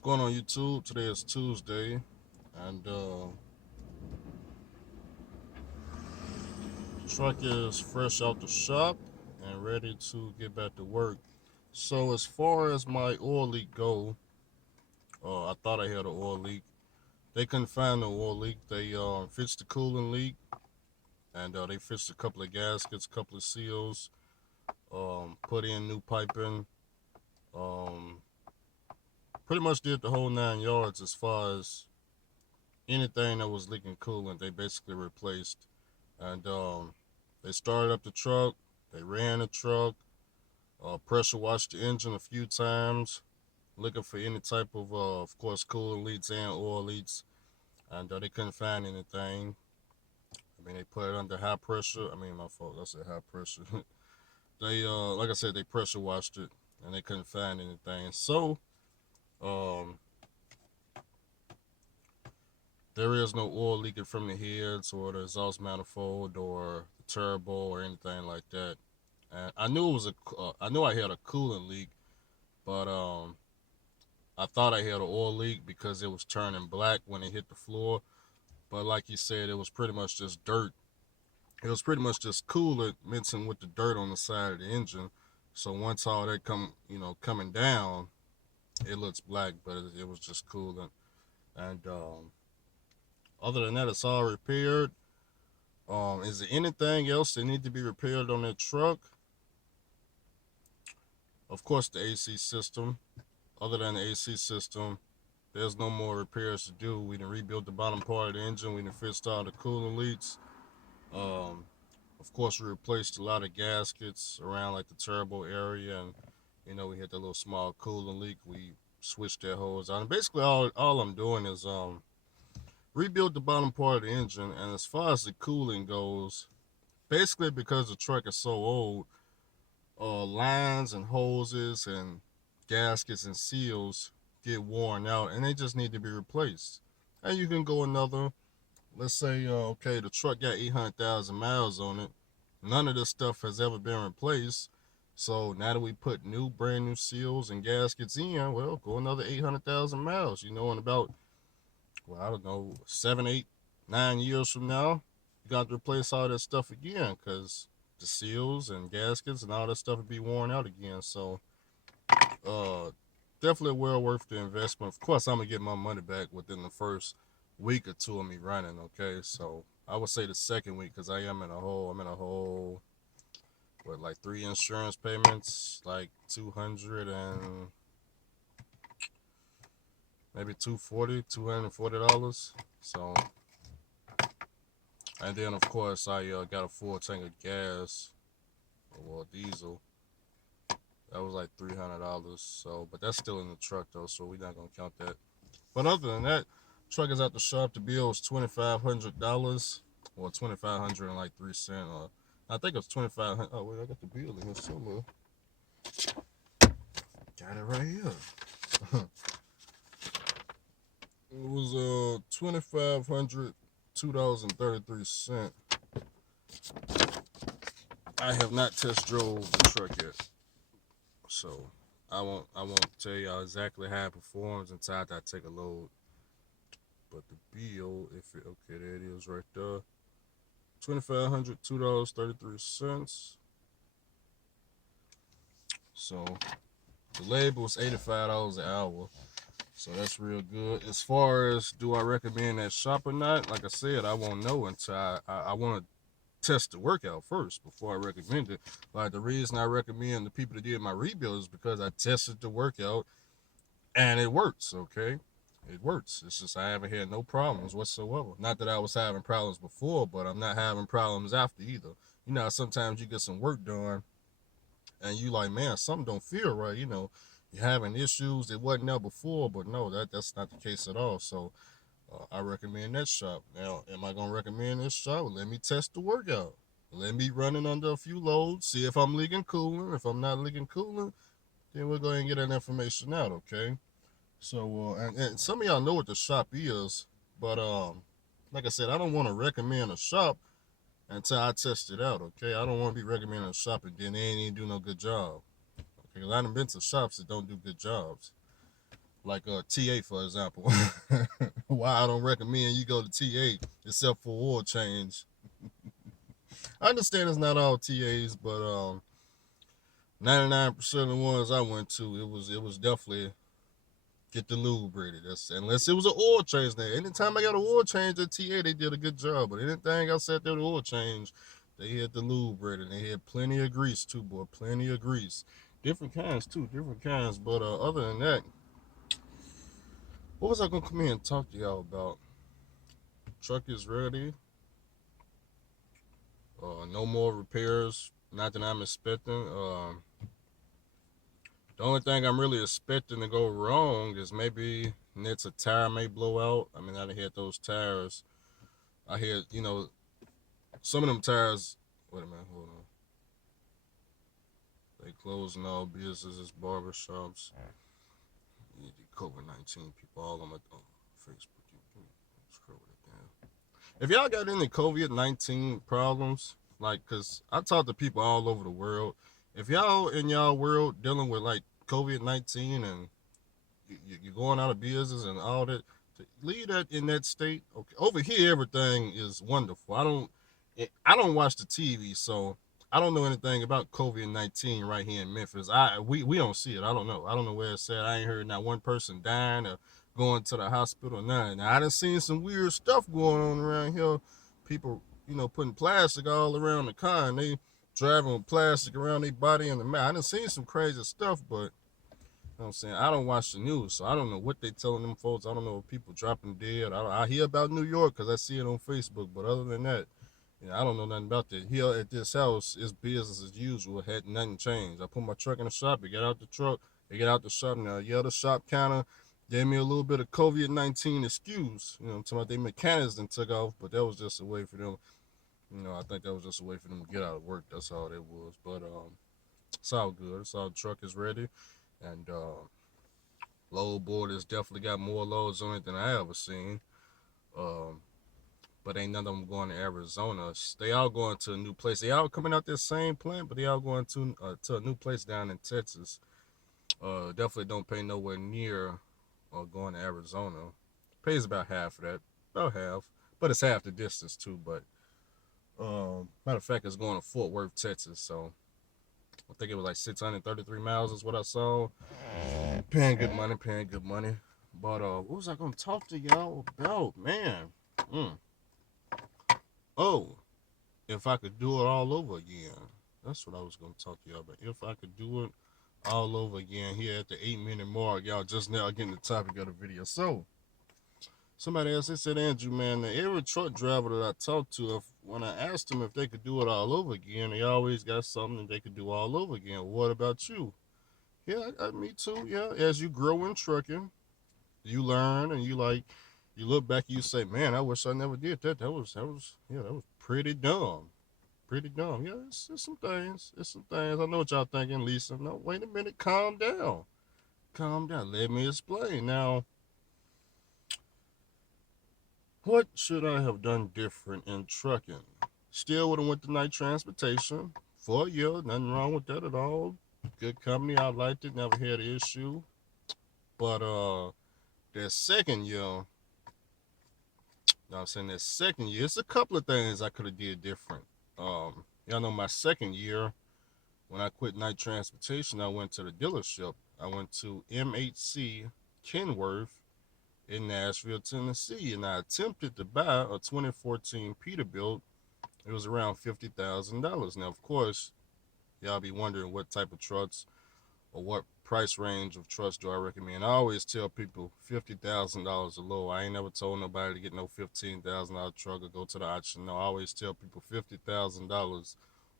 What's going on YouTube? Today is Tuesday, and truck is fresh out the shop and ready to get back to work. So as far as my oil leak go, I thought I had an oil leak. They couldn't find the oil leak. They fixed the coolant leak, and they fixed a couple of gaskets, a couple of seals, put in new piping, um, pretty much did the whole 9 yards as far as anything that was leaking coolant. They basically replaced. And they started up the truck. They ran the truck. Pressure washed the engine a few times, looking for any type of course, coolant leaks and oil leaks. And they couldn't find anything. I mean, they put it under high pressure. I mean, my fault. I said high pressure. They, like I said, they pressure washed it, and they couldn't find anything. So, um, there is no oil leaking from the heads or the exhaust manifold or the turbo or anything like that. And I knew it was I knew I had a coolant leak, but I thought I had an oil leak because it was turning black when it hit the floor. But like you said, it was pretty much just dirt. It was pretty much just coolant mixing with the dirt on the side of the engine. So once all that coming down, it looks black, but it was just coolant. And other than that, it's all repaired. Is there anything else that need to be repaired on that truck? Of course, the AC system. Other than the AC system, there's no more repairs to do. We done rebuilt the bottom part of the engine. We done fixed all the coolant leaks. Um, of course, we replaced a lot of gaskets around like the turbo area, and we had that little small coolant leak. We switched that hose out. And basically, all I'm doing is rebuild the bottom part of the engine. And as far as the cooling goes, basically because the truck is so old, lines and hoses and gaskets and seals get worn out and they just need to be replaced. And you can go another, let's say, okay, the truck got 800,000 miles on it. None of this stuff has ever been replaced. So now that we put brand new seals and gaskets in, well, go another 800,000 miles, in about, well, I don't know, 7, 8, 9 years from now, you got to replace all that stuff again because the seals and gaskets and all that stuff would be worn out again. So, uh, definitely well worth the investment. Of course, I'm gonna get my money back within the first week or two of me running. Okay, so I would say the second week because I am in a hole. I'm in a hole. What, like 3 insurance payments, like 200 and maybe 240, $240. So, and then of course I got a full tank of gas, or diesel. That was like $300. So, but that's still in the truck though, so we're not gonna count that. But other than that, truck is out the shop. The bill was $2,500, or 2,500 and like 3 cents. I think it was 2,500. Oh wait, I got the bill in here somewhere. Got it right here. It was $2,500, $2.33. I have not test drove the truck yet, so I won't tell y'all exactly how it performs until I take a load. But the bill, if it okay, there it is right there. 2,500, $2.33. So the label was $85 an hour. So that's real good. As far as do I recommend that shop or not, like I said, I won't know until I want to test the workout first before I recommend it. Like the reason I recommend the people that did my rebuild is because I tested the workout and it works, okay? It works. It's just I haven't had no problems whatsoever. Not that I was having problems before, but I'm not having problems after either. Sometimes you get some work done and you like, man, something don't feel right. You're having issues that wasn't there before, but no, that's not the case at all. So I recommend that shop. Now, am I gonna recommend this shop? Well, let me test the workout. Let me run it under a few loads, see if I'm leaking coolant. If I'm not leaking coolant, then we'll go ahead and get that information out, okay? So, and some of y'all know what the shop is, but like I said, I don't want to recommend a shop until I test it out, okay? I don't want to be recommending a shop and then they ain't even do no good job. Okay, 'cause I done been to shops that don't do good jobs. like TA for example. Why I don't recommend you go to TA except for oil change. I understand it's not all TAs, but 99% of the ones I went to, it was definitely get the lube ready. That's unless it was an oil change there. Anytime I got an oil change at TA, they did a good job. But anything else out there, the oil change, they had the lube ready. They had plenty of grease too, boy. Plenty of grease. Different kinds too, different kinds. But other than that, what was I gonna come here and talk to y'all about? Truck is ready. No more repairs. Not that I'm expecting. The only thing I'm really expecting to go wrong is maybe next a tire may blow out. I mean, I done had those tires. I had, some of them tires. Wait a minute, hold on. They closing all businesses, barbershops. COVID-19 people all on my Facebook. Scroll it down. If y'all got any COVID-19 problems, like, cause I talk to people all over the world. If y'all in y'all world dealing with like COVID-19 and you're going out of business and all that, leave that in that state. Okay, over here everything is wonderful. I don't watch the TV, so I don't know anything about COVID-19 right here in Memphis. We don't see it. I don't know. I don't know where it's at. I ain't heard not one person dying or going to the hospital or nothing. Now, I done seen some weird stuff going on around here. People, putting plastic all around the car and they driving with plastic around their body and the mouth. I done seen some crazy stuff, but you know what I'm saying? I don't watch the news, so I don't know what they telling them folks. I don't know if people dropping dead. I hear about New York because I see it on Facebook, but other than that, I don't know nothing about that. Here at this house, it's business as usual. Had nothing changed. I put my truck in the shop. It get out the truck. It get out the shop. Now, the shop kind of gave me a little bit of COVID-19 excuse. I'm talking about they mechanics then took off, but that was just a way for them. I think that was just a way for them to get out of work. That's all it was. But it's all good. It's all the truck is ready. And load board has definitely got more loads on it than I ever seen. But ain't none of them going to Arizona. They all going to a new place. They all coming out this same plant, but they all going to a new place down in Texas. Definitely don't pay nowhere near going to Arizona. Pays about half of that, about half, but it's half the distance too. But matter of fact, it's going to Fort Worth, Texas. So I think it was like 633 miles is what I saw. Paying good money. But what was I gonna talk to y'all about, man? Oh, if I could do it all over again. That's what I was gonna talk to y'all about. If I could do it all over again here at the 8-minute mark, y'all just now getting the topic of the video. So somebody else, they said, Andrew, man, every truck driver that I talked to, when I asked them if they could do it all over again, they always got something that they could do all over again. What about you? Yeah, me too. Yeah, as you grow in trucking, you learn and you look back and you say, man, I wish I never did that. That was pretty dumb. Pretty dumb. Yeah, it's some things. It's some things. I know what y'all thinking, Lisa. No, wait a minute. Calm down. Calm down. Let me explain. Now, what should I have done different in trucking? Still would have went to night transportation for a year. Nothing wrong with that at all. Good company. I liked it. Never had an issue. But that second year, I'm saying that second year, it's a couple of things I could have did different. Y'all know my second year, when I quit night transportation, I went to the dealership. I went to MHC Kenworth in Nashville, Tennessee, and I attempted to buy a 2014 Peterbilt. It was around $50,000. Now, of course, y'all be wondering what type of trucks or what price range of trucks do I recommend. I always tell people $50,000 or low. I ain't never told nobody to get no $15,000 truck or go to the auction. No, I always tell people $50,000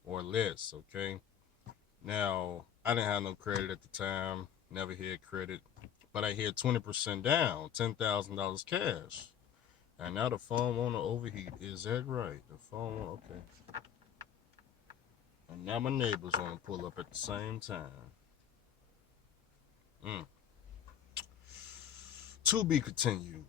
or less, okay? Now, I didn't have no credit at the time, never had credit, but I had 20% down, $10,000 cash. And now the phone want to overheat. Is that right? The phone want, okay. And now my neighbors want to pull up at the same time. To be continued.